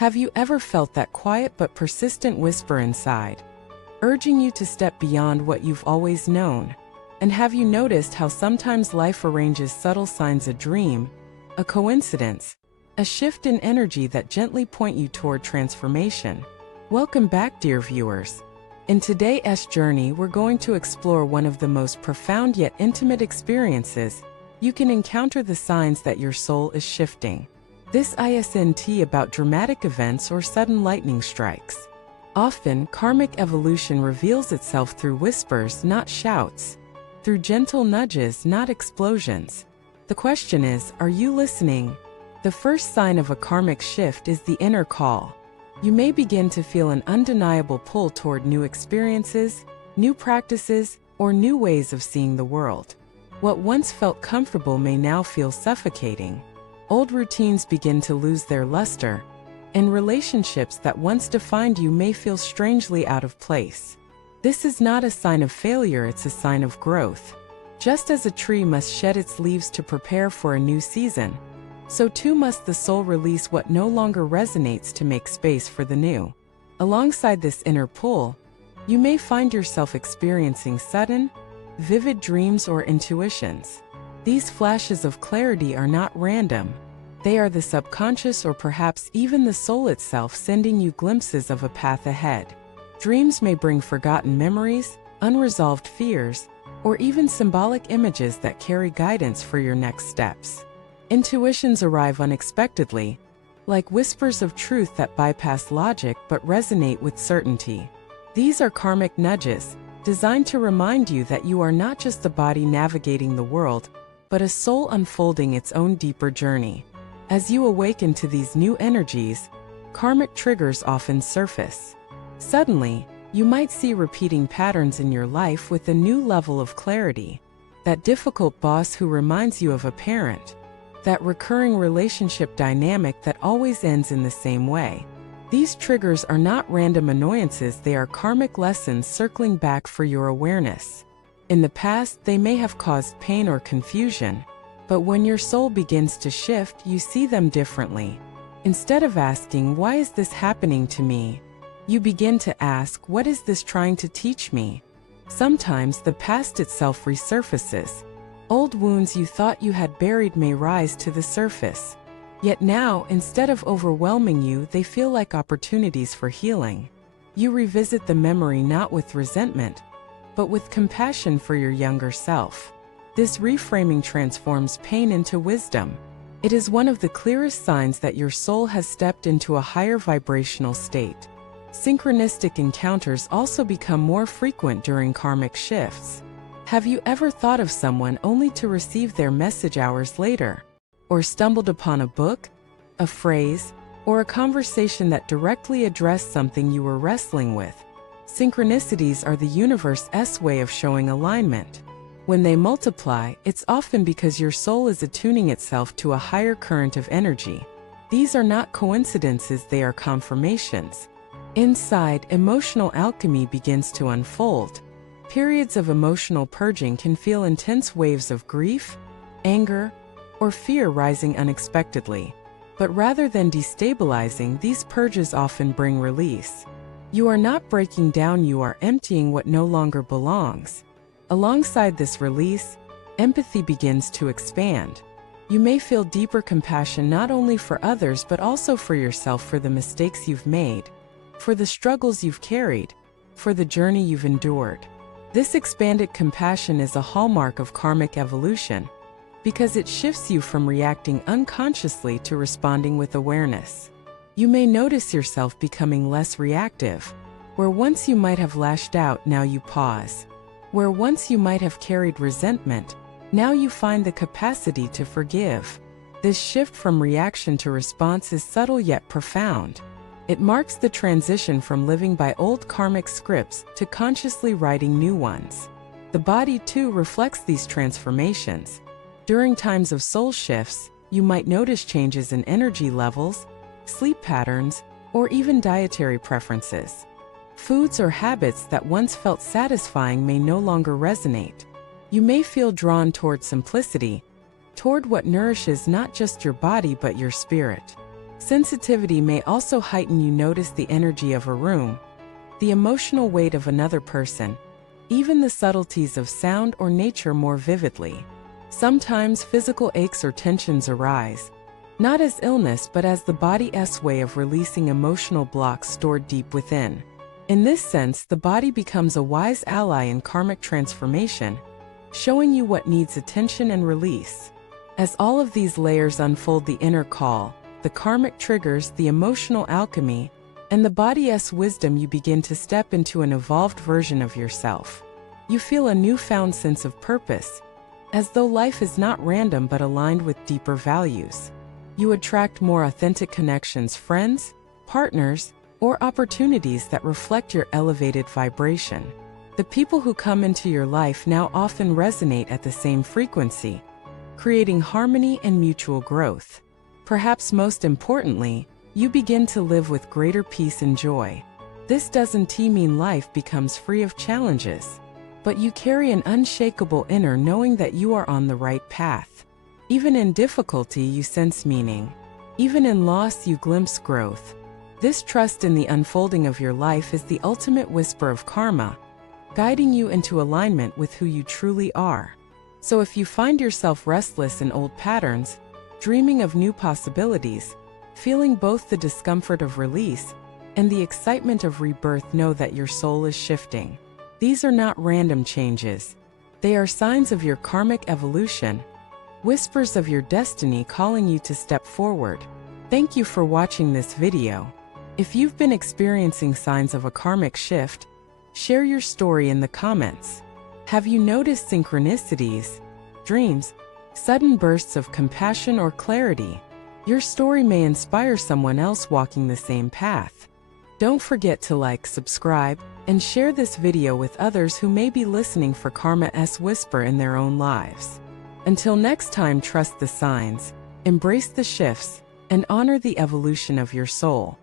Have you ever felt that quiet but persistent whisper inside, urging you to step beyond what you've always known? And have you noticed how sometimes life arranges subtle signs, a dream, a coincidence, a shift in energy that gently point you toward transformation? Welcome back, dear viewers. In today's journey, we're going to explore one of the most profound yet intimate experiences you can encounter: the signs that your soul is shifting. This isn't about dramatic events or sudden lightning strikes. Often, karmic evolution reveals itself through whispers, not shouts, through gentle nudges, not explosions. The question is, are you listening? The first sign of a karmic shift is the inner call. You may begin to feel an undeniable pull toward new experiences, new practices, or new ways of seeing the world. What once felt comfortable may now feel suffocating. Old routines begin to lose their luster, and relationships that once defined you may feel strangely out of place. This is not a sign of failure, it's a sign of growth. Just as a tree must shed its leaves to prepare for a new season, so too must the soul release what no longer resonates to make space for the new. Alongside this inner pull, you may find yourself experiencing sudden, vivid dreams or intuitions. These flashes of clarity are not random. They are the subconscious, or perhaps even the soul itself, sending you glimpses of a path ahead. Dreams may bring forgotten memories, unresolved fears, or even symbolic images that carry guidance for your next steps. Intuitions arrive unexpectedly, like whispers of truth that bypass logic but resonate with certainty. These are karmic nudges, designed to remind you that you are not just the body navigating the world, but a soul unfolding its own deeper journey. As you awaken to these new energies, karmic triggers often surface. Suddenly, you might see repeating patterns in your life with a new level of clarity. That difficult boss who reminds you of a parent. That recurring relationship dynamic that always ends in the same way. These triggers are not random annoyances, they are karmic lessons circling back for your awareness. In the past, they may have caused pain or confusion, but when your soul begins to shift, you see them differently. Instead of asking, "Why is this happening to me?" you begin to ask, "What is this trying to teach me?" Sometimes the past itself resurfaces. Old wounds you thought you had buried may rise to the surface. Yet now, instead of overwhelming you, they feel like opportunities for healing. You revisit the memory not with resentment, but with compassion for your younger self. This reframing transforms pain into wisdom. It is one of the clearest signs that your soul has stepped into a higher vibrational state. Synchronistic encounters also become more frequent during karmic shifts. Have you ever thought of someone only to receive their message hours later? Or stumbled upon a book, a phrase, or a conversation that directly addressed something you were wrestling with? Synchronicities are the universe's way of showing alignment. When they multiply, it's often because your soul is attuning itself to a higher current of energy. These are not coincidences, they are confirmations. Inside, emotional alchemy begins to unfold. Periods of emotional purging can feel intense waves of grief, anger, or fear rising unexpectedly. But rather than destabilizing, these purges often bring release. You are not breaking down, you are emptying what no longer belongs. Alongside this release, empathy begins to expand. You may feel deeper compassion not only for others but also for yourself, for the mistakes you've made, for the struggles you've carried, for the journey you've endured. This expanded compassion is a hallmark of karmic evolution, because it shifts you from reacting unconsciously to responding with awareness. You may notice yourself becoming less reactive. Where once you might have lashed out, now you pause. Where once you might have carried resentment, now you find the capacity to forgive. This shift from reaction to response is subtle yet profound. It marks the transition from living by old karmic scripts to consciously writing new ones. The body too reflects these transformations. During times of soul shifts, you might notice changes in energy levels, sleep patterns, or even dietary preferences. Foods or habits that once felt satisfying may no longer resonate. You may feel drawn toward simplicity, toward what nourishes not just your body but your spirit. Sensitivity may also heighten you notice the energy of a room, the emotional weight of another person, even the subtleties of sound or nature more vividly. Sometimes physical aches or tensions arise, not as illness but as the body's way of releasing emotional blocks stored deep within. In this sense, the body becomes a wise ally in karmic transformation, showing you what needs attention and release. As all of these layers unfold, the inner call, the karmic triggers, the emotional alchemy, and the body's wisdom, you begin to step into an evolved version of yourself. You feel a newfound sense of purpose, as though life is not random but aligned with deeper values. You attract more authentic connections, friends, partners, or opportunities that reflect your elevated vibration. The people who come into your life now often resonate at the same frequency, creating harmony and mutual growth. Perhaps most importantly, you begin to live with greater peace and joy. This doesn't mean life becomes free of challenges, but you carry an unshakable inner knowing that you are on the right path. Even in difficulty, you sense meaning. Even in loss, you glimpse growth. This trust in the unfolding of your life is the ultimate whisper of karma, guiding you into alignment with who you truly are. So if you find yourself restless in old patterns, dreaming of new possibilities, feeling both the discomfort of release and the excitement of rebirth, know that your soul is shifting. These are not random changes. They are signs of your karmic evolution, whispers of your destiny calling you to step forward. Thank you for watching this video. If you've been experiencing signs of a karmic shift, share your story in the comments. Have you noticed synchronicities, dreams, sudden bursts of compassion or clarity? Your story may inspire someone else walking the same path. Don't forget to like, subscribe, and share this video with others who may be listening for karma's whisper in their own lives. Until next time, trust the signs, embrace the shifts, and honor the evolution of your soul.